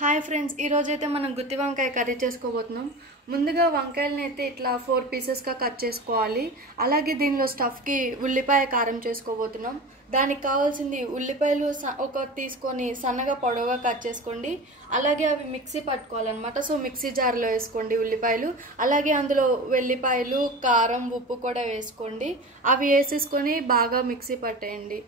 Hi friends, ఈరోజు అయితే మనం గుత్తి వంకాయ కర్రీ చేసుకోబోతున్నాం. ముందుగా వంకాయలని అయితే ఇట్లా 4 పీసెస్గా కట్ చేసుకోవాలి. అలాగే దీనిలో స్టఫ్కి ఉల్లిపాయ కారం చేసుకోబోతున్నాం. దానికి కావాల్సింది ఉల్లిపాయలు ఒకటి తీసుకొని సన్నగా పొడవుగా కట్ చేసుకోండి. అలాగే అవి మిక్సీ పట్టుకోవాలన్నమాట. సో మిక్సీ జార్లో వేసుకోండి ఉల్లిపాయలు. అలాగే అందులో వెల్లిపాయలు, కారం, ఉప్పు కూడా వేసుకోండి. అవి వేసేసుకొని బాగా మిక్సీ పట్టేయండి.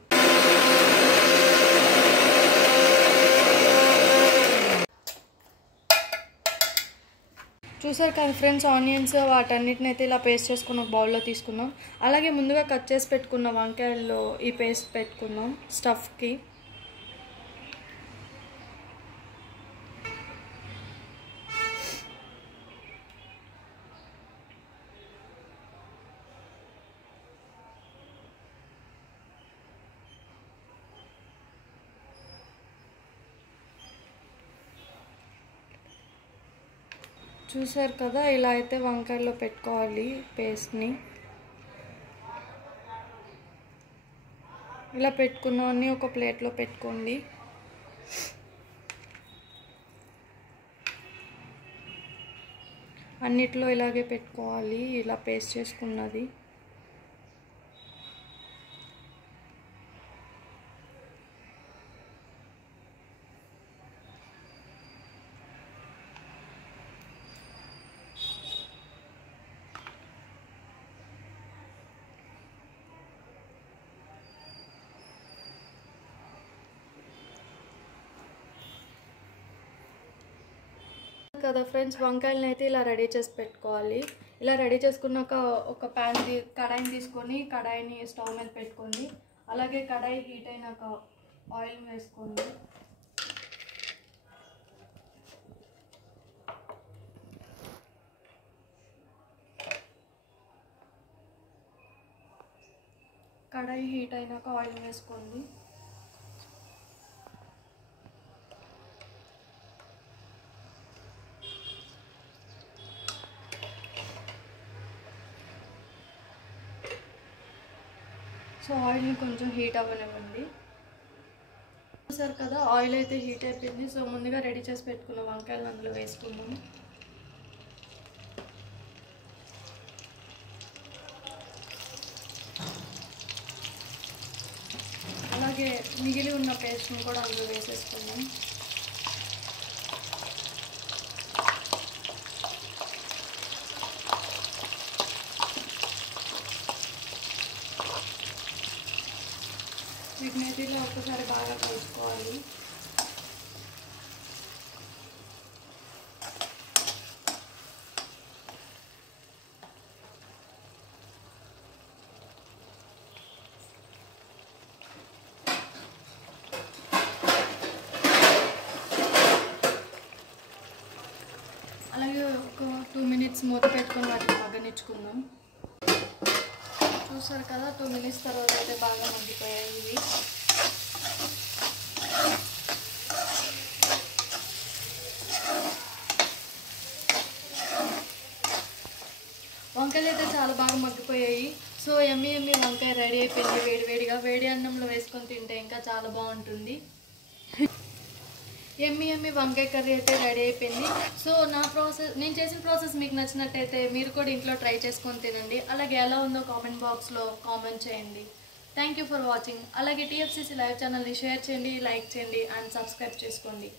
చూసారు కదా ఫ్రెండ్స్, ఆనియన్స్ వాటన్నిటిని అయితే ఇలా పేస్ట్ చేసుకుని ఒక బౌల్లో తీసుకుందాం. అలాగే ముందుగా కట్ చేసి పెట్టుకున్న వంకాయల్లో ఈ పేస్ట్ పెట్టుకుందాం స్టఫ్కి. చూసారు కదా, ఇలా అయితే వంకాయల్లో పెట్టుకోవాలి పేస్ట్ని. ఇలా పెట్టుకున్నవన్నీ ఒక ప్లేట్లో పెట్టుకోండి. అన్నిట్లో ఇలాగే పెట్టుకోవాలి, ఇలా పేస్ట్ చేసుకున్నది. కదా ఫ్రెండ్స్, వంకాయలను అయితే ఇలా రెడీ చేసి పెట్టుకోవాలి. ఇలా రెడీ చేసుకున్నాక ఒక కడాయిని తీసుకొని కడాయిని స్టవ్ మీద పెట్టుకోండి. అలాగే కడాయి హీట్ అయినాక ఆయిల్ వేసుకోండి. కడాయి హీట్ అయినాక ఆయిల్ వేసుకోండి. సో ఆయిల్ని కొంచెం హీట్ అవ్వనివ్వండి. చూసారు కదా, ఆయిల్ అయితే హీట్ అయిపోయింది. సో ముందుగా రెడీ చేసి పెట్టుకున్న వంకాయలు అందులో వేసుకుందాం. అలాగే మిగిలి ఉన్న పేస్ట్ని కూడా అందులో వేసేసుకుందాం. వీటిని అయితే ఇలా ఒక్కసారి బాగా కలుపుకోవాలి. అలాగే ఒక 2 మినిట్స్ మూత పెట్టుకొని వాటిని మగ్గనిచ్చుకుందాం. చూసారు కదా, 2 మినిట్స్ తర్వాత అయితే బాగా మగ్గిపోయాయి ఇవి. వంకాయలు అయితే చాలా బాగా మగ్గిపోయాయి. సో ఎమ్మి వంకాయ రెడీ అయిపోయింది. వేడి అన్నంలో వేసుకొని తింటే ఇంకా చాలా బాగుంటుంది. ఎమ్మి వంకాయ కర్రీ అయితే రెడీ అయిపోయింది. సో నేను చేసిన ప్రాసెస్ మీకు నచ్చినట్టయితే మీరు కూడా ఇంట్లో ట్రై చేసుకొని తినండి. అలాగే ఎలా ఉందో కామెంట్ బాక్స్లో కామెంట్ చేయండి. Thank you for watching. అలాగే TFCC లైవ్ ఛానల్ని షేర్ చేయండి, లైక్ చేయండి అండ్ సబ్స్క్రైబ్ చేసుకోండి.